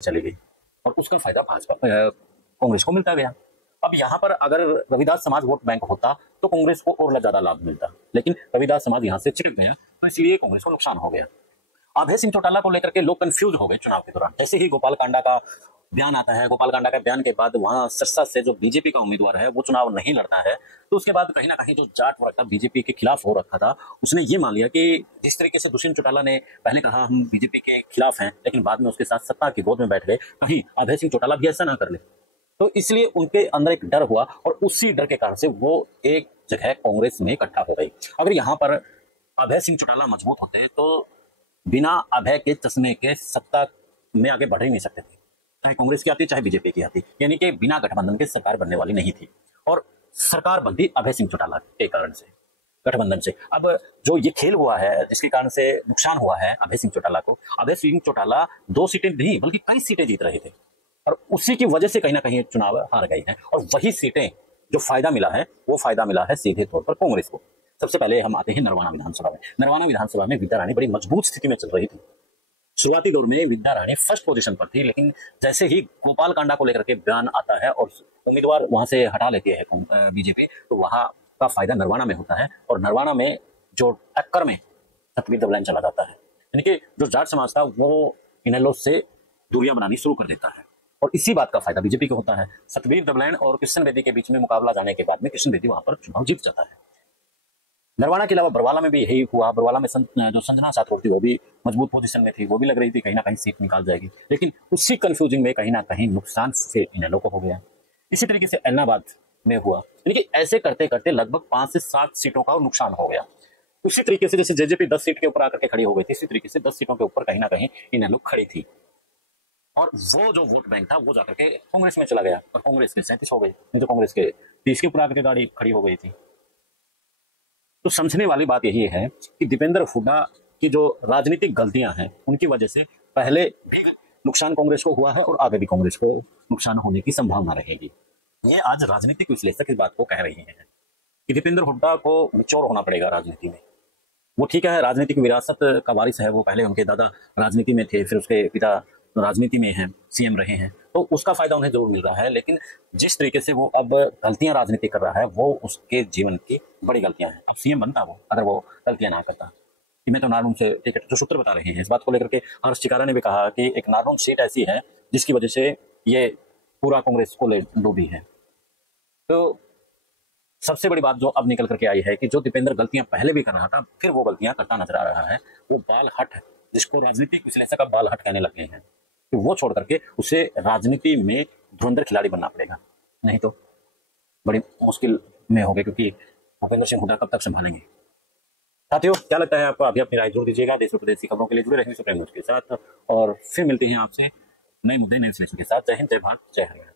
चली गई और उसका फायदा भाजपा कांग्रेस को मिलता गया। अब यहाँ पर अगर रविदास समाज वोट बैंक होता तो कांग्रेस को और ज्यादा लाभ मिलता, लेकिन रविदास समाज यहाँ से चिपक गया तो इसलिए कांग्रेस को नुकसान हो गया। अभय सिंह चौटाला को लेकर के लोग कंफ्यूज हो गए चुनाव के दौरान। जैसे ही गोपाल कांडा का बयान आता है, गोपाल कांडा के बयान के बाद वहां सिरसा से जो बीजेपी का उम्मीदवार है वो चुनाव नहीं लड़ता है, तो उसके बाद कहीं ना कहीं जो जाट वर्ग था बीजेपी के खिलाफ हो रखा था, उसने ये मान लिया कि जिस तरीके से दुष्यंत चौटाला ने पहले कहा हम बीजेपी के खिलाफ हैं, लेकिन बाद में उसके साथ सत्ता की गोद में बैठ गए, कहीं अभय सिंह चौटाला भी ऐसा ना कर ले। तो इसलिए उनके अंदर एक डर हुआ और उसी डर के कारण से वो एक जगह कांग्रेस में इकट्ठा हो गई। अगर यहाँ पर अभय सिंह चौटाला मजबूत होते तो बिना अभय के चश्मे के सत्ता में आगे बढ़ ही नहीं सकते थे, चाहे कांग्रेस की आती चाहे बीजेपी की आती, यानी कि बिना गठबंधन के सरकार बनने वाली नहीं थी। और सरकार बनती अभय सिंह चौटाला के कारण से, गठबंधन से। अब जो ये खेल हुआ है जिसके कारण से नुकसान हुआ है अभय सिंह चौटाला को, अभय सिंह चौटाला 2 सीटें नहीं बल्कि कई सीटें जीत रहे थे और उसी की वजह से कहीं ना कहीं चुनाव हार गई है। और वही सीटें जो फायदा मिला है वो फायदा मिला है सीधे तौर पर कांग्रेस को। सबसे पहले हम आते हैं नरवाना विधानसभा में। नरवाना विधानसभा में विद्या रानी बड़ी मजबूत स्थिति में चल रही थी। शुरुआती दौर में विद्या रानी फर्स्ट पोजीशन पर थी, लेकिन जैसे ही गोपाल कांडा को लेकर के बयान आता है और उम्मीदवार वहां से हटा लेती है बीजेपी, तो वहां का फायदा नरवाना में होता है और नरवाना में जो टक्कर में सतबीर देवलैन चला जाता है, यानी कि जो जाट समाज था वो इनेलो से दूरियां बनानी शुरू कर देता है और इसी बात का फायदा बीजेपी को होता है। सतबीर देवलैन और कृष्ण बेदी के बीच में मुकाबला जाने के बाद में कृष्ण बेदी वहां पर चुनाव जीत जाता है। नरवाना के अलावा बरवाला में भी यही हुआ। बरवाला में जो संजना साथोर थी वो भी मजबूत पोजीशन में थी, वो भी लग रही थी कहीं ना कहीं सीट निकाल जाएगी, लेकिन उसी कंफ्यूजिंग में कहीं ना कहीं नुकसान से इनेलो को हो गया। इसी तरीके से एलनाबाद में हुआ, यानी कि ऐसे करते करते लगभग 5 से 7 सीटों का नुकसान हो गया। उसी तरीके से जैसे जेजेपी 10 सीट के ऊपर आकर के खड़ी हो गई थी, इसी तरीके से 10 सीटों के ऊपर कहीं ना कहीं इनेलो खड़ी थी और वो जो वोट बैंक था वो जाकर के कांग्रेस में चला गया और कांग्रेस के 37 हो गई, नहीं तो कांग्रेस के 30 के ऊपर आकर के गाड़ी खड़ी हो गई थी। तो समझने वाली बात यही है कि दीपेंद्र हुड्डा की जो राजनीतिक गलतियां हैं उनकी वजह से पहले भी नुकसान कांग्रेस को हुआ है और आगे भी कांग्रेस को नुकसान होने की संभावना रहेगी। ये आज राजनीतिक विश्लेषक इस बात को कह रहे हैं कि दीपेंद्र हुड्डा को मैच्योर होना पड़ेगा राजनीति में। वो ठीक है, राजनीतिक विरासत का वारिस है, वो पहले उनके दादा राजनीति में थे, फिर उसके पिता राजनीति में हैं, सीएम रहे हैं, तो उसका फायदा उन्हें जरूर मिल रहा है, लेकिन जिस तरीके से वो अब गलतियां राजनीति कर रहा है वो उसके जीवन की बड़ी गलतियां हैं। अब सीएम बनता वो अगर वो गलतियां ना करता। कि मैं तो नारनौल से टिकट जो सूत्र बता रहे हैं इस बात को लेकर के हर्ष चिकारा ने भी कहा कि एक नारनौल सीट ऐसी है जिसकी वजह से ये पूरा कांग्रेस को डूबी है। तो सबसे बड़ी बात जो अब निकल करके आई है कि जो दीपेंद्र गलतियां पहले भी कर रहा था फिर वो गलतियां करता नजर आ रहा है, वो बाल हट है, जिसको राजनीतिक विश्लेषक अब बाल हट कहने लगे हैं, कि वो छोड़ करके उसे राजनीति में धुरंधर खिलाड़ी बनना पड़ेगा, नहीं तो बड़ी मुश्किल में होगी, क्योंकि भूपेंद्र सिंह हुड्डा कब तक संभालेंगे। साथियों, क्या लगता है आपको? अभी अपनी राय जरूर दीजिएगा। देश और प्रदेश की खबरों के लिए जुड़े रहेंगे सुप्रीम न्यूज के साथ और फिर मिलते हैं आपसे नए मुद्दे नए विश्लेषण के साथ। जय हिंद, जय भारत, जय हरियाणा।